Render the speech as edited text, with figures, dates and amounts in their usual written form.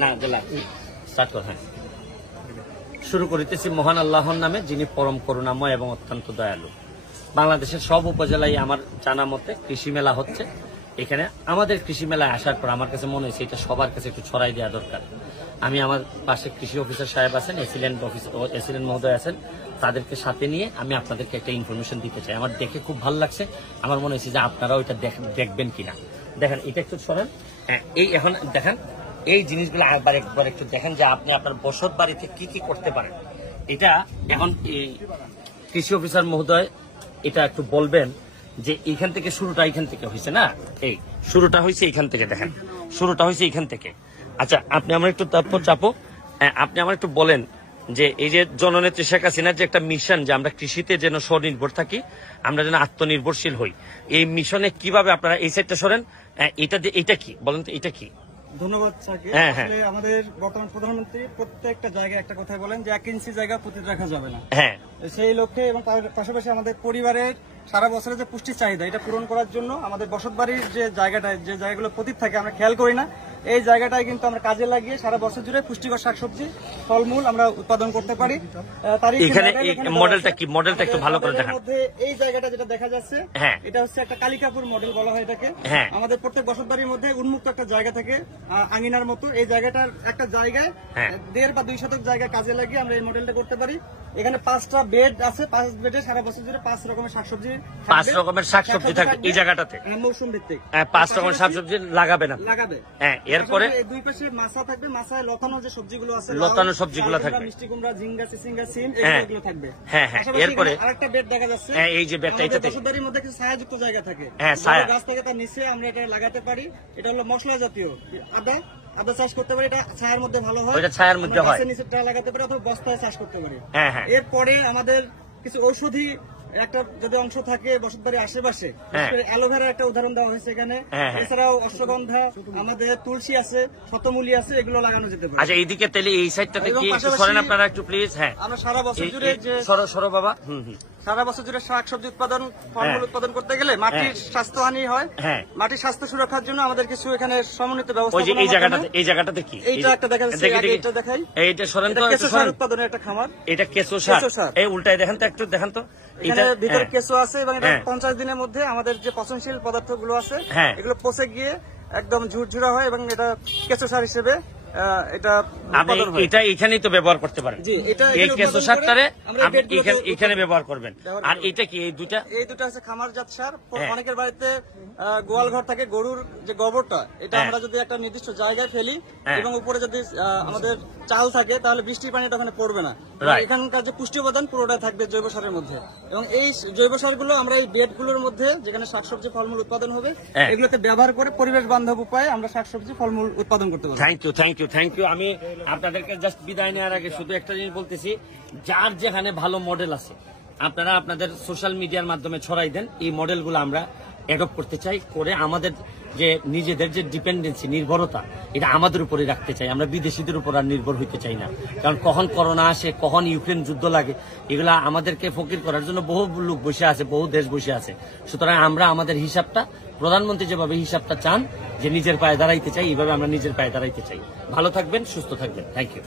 না স্টার্ট কর। হ্যাঁ, শুরু করিতেছি মহান আল্লাহর নামে, যিনি পরম করুণাময় এবং অত্যন্ত দয়ালু। বাংলাদেশের সব উপজেলায় আমার জানা মতে কৃষি মেলা হচ্ছে। এখানে আমাদের কৃষি মেলায় আসার পর আমার কাছে মনে হয়েছে এটা সবার কাছে একটু ছড়াই দেওয়া দরকার। আমি আমার পাশে কৃষি অফিসার সাহেব আছেন, এসিলেন্ট মহোদয় আছেন, তাদেরকে সাথে নিয়ে আমি আপনাদেরকে একটা ইনফরমেশন দিতে চাই। আমার দেখে খুব ভালো লাগছে, আমার মনে হয়েছে যে আপনারাও এটা দেখবেন কিনা। দেখেন, এটা একটু ছড়েন। এই এখন দেখেন এই জিনিসগুলো একবার একটু দেখেন যে আপনি আপনার বসত বাড়িতে কি কি করতে পারেন। এটা এখন কৃষি অফিসার মহোদয় এটা একটু বলবেন যে এইখান থেকে শুরুটা এইখান থেকে হয়েছে না, এই শুরুটা হয়েছে এইখান থেকে। দেখেন শুরুটা হয়েছে এইখান থেকে। আচ্ছা, আপনি আমার একটু তারপর চাপো, আপনি আমার একটু বলেন যে এই যে জননেত্রী শেখ হাসিনার যে একটা মিশন যে আমরা কৃষিতে যেন স্বনির্ভর থাকি, আমরা যেন আত্মনির্ভরশীল হই, এই মিশনে কিভাবে আপনারা এই সাইডটা সরেন, এটা কি বলেন তো, এটা কি? ধন্যবাদ স্যারকে। আসলে আমাদের বর্তমান প্রধানমন্ত্রী প্রত্যেকটা জায়গায় একটা কথা বলেন যে 1 ইঞ্চি জায়গা পুঁতে রাখা যাবে না। হ্যাঁ, সেই লক্ষ্যে এবং পাশাপাশি আমাদের পরিবারের সারা বছরের যে পুষ্টির চাহিদা এটা পূরণ করার জন্য আমাদের বসতবাড়ির যে জায়গাগুলো পতিত থাকে আমরা খেয়াল করি না, এই জায়গাটায় কিন্তু আমরা কাজে লাগিয়ে সারা বছর জুড়ে পুষ্টিকর শাকসবজি ফলমূল আমরা উৎপাদন করতে পারি। এখানে মডেলটা কি, মডেলটা একটু ভালো করে দেখান। এই জায়গাটা যেটা দেখা যাচ্ছে এটা হচ্ছে একটা কালিকাপুর মডেল বলা হয় এটাকে। আমাদের প্রত্যেক বসতবাড়ির মধ্যে উন্মুক্ত একটা জায়গা থাকে আঙিনার মতো, এই জায়গাটার একটা জায়গায় 1.5 বা 2 শতক জায়গা কাজে লাগিয়ে আমরা এই মডেলটা করতে পারি। এখানে 5টা বেড আছে, 5 বেডে সারা বছর জুড়ে 5 রকমের শাকসবজি থাকবে এই জায়গাটাতে, মৌসুম ভিত্তিক 5 রকমের শাকসবজি লাগাবে। হ্যাঁ, এরপরে দুই পাশে মাছা থাকবে, মাছায় লতানো যে সবজিগুলো আছে, লতানো সবজিগুলো থাকবে, মিষ্টি কুমড়া, ঝিঙ্গা, চিচিঙ্গা, সিম এগুলো থাকবে। হ্যাঁ, এরপরে আরেকটা বেড দেখা যাচ্ছে, এই যে বেডটা, এটাতে বসতবাড়ির মধ্যে কিছু ছায়াযুক্ত জায়গা থাকে, গাছ থেকে তার নিচে আমরা এটা লাগাতে পারি। এটা হলো মশলা জাতীয় আদা চাষ করতে পারি, এটা ছায়ার মধ্যে ভালো হয়, ওইটা ছায়ার মধ্যে হয়, নিচেটা লাগাতে পারি অথবা বস্তায় চাষ করতে পারি। হ্যাঁ, এরপরে আমাদের কিছু ঔষধি একটা যদি অংশ থাকে বসতবাড়ির আশেপাশে, অ্যালোভেরার একটা উদাহরণ দেওয়া হয়েছে এখানে। এছাড়াও অশ্বগন্ধা, আমাদের তুলসী আছে, শতমূলী আছে, এগুলো লাগানো যেতে পারে। আচ্ছা, এইদিকে তাহলে এই সাইডটাতে কি করেন আপনারা একটু প্লিজ? হ্যাঁ, আমরা সারা বছর জুড়ে যে সরো বাবা, সারা বছর জুড়ে শাকসবজি উৎপাদন, ফলমূল উৎপাদন করতে গেলে মাটির স্বাস্থ্যহানি হয়। মাটির স্বাস্থ্য সুরক্ষার জন্য আমাদের কিছু এখানে সমন্বিত ব্যবস্থা। এই জায়গাটাতে কি এইটা একটা দেখা যাচ্ছে, এটা দেখাই, এইটা সরেন তো, কেঁচো সার উৎপাদনের একটা খামার, এটা কেঁচো সার। এই উল্টায় দেখেন তো, একটু দেখেন তো, এখানে ভিতরে কেঁচো আছে এবং এটা 50 দিনের মধ্যে আমাদের যে পচনশীল পদার্থগুলো আছে এগুলো পচে গিয়ে একদম ঝুরঝুরা হয় এবং এটা কেঁচো সার হিসেবে এটা এখানেই তো ব্যবহার করতে পারেন। এই কেঁচো সারটারে এখানে ব্যবহার করবেন। আর এটা কি, এই দুটা হচ্ছে খামারজাত সার। অনেকের বাড়িতে গোয়াল ঘর থাকে, গরুর যে গোবরটা এটা আমরা যদি একটা নির্দিষ্ট জায়গায় ফেলি এবং উপরে যদি আমাদের চাল থাকে তাহলে বৃষ্টির পানিটা ওখানে পড়বে না। এখানকার যে পুষ্টি উপাদান পুরোটা থাকবে জৈব সারের মধ্যে এবং এই জৈব সারগুলো আমরা এই বেডগুলোর মধ্যে যেখানে শাকসবজি ফলমূল উৎপাদন হবে এগুলোতে ব্যবহার করে পরিবেশ বান্ধব উপায়ে আমরা শাকসবজি ফলমূল উৎপাদন করতে পারবো। Thank you. আমি আপনাদেরকে জাস্ট বিদায় নেওয়ার আগে শুধু একটা জিনিস বলতেছি, যার যেখানে ভালো মডেল আছে আপনারা আপনাদের সোশ্যাল মিডিয়ার মাধ্যমে ছড়াই দেন। এই মডেলগুলো আমরা অ্যাডপ্ট করতে চাই, করে আমাদের যে নিজেদের যে ডিপেন্ডেন্সি, নির্ভরতা, এটা আমাদের উপরে রাখতে চাই। আমরা বিদেশিদের উপর আর নির্ভর হইতে চাই না, কারণ কখন করোনা আসে, কখন ইউক্রেন যুদ্ধ লাগে, এগুলা আমাদেরকে ফকির করার জন্য বহু লোক বসে আছে, বহু দেশ বসে আছে। সুতরাং আমরা আমাদের হিসাবটা, প্রধানমন্ত্রী যেভাবে হিসাবটা চান যে নিজের পায়ে দাঁড়াইতে চাই, এইভাবে আমরা নিজের পায়ে দাঁড়াইতে চাই। ভালো থাকবেন, সুস্থ থাকবেন। Thank you.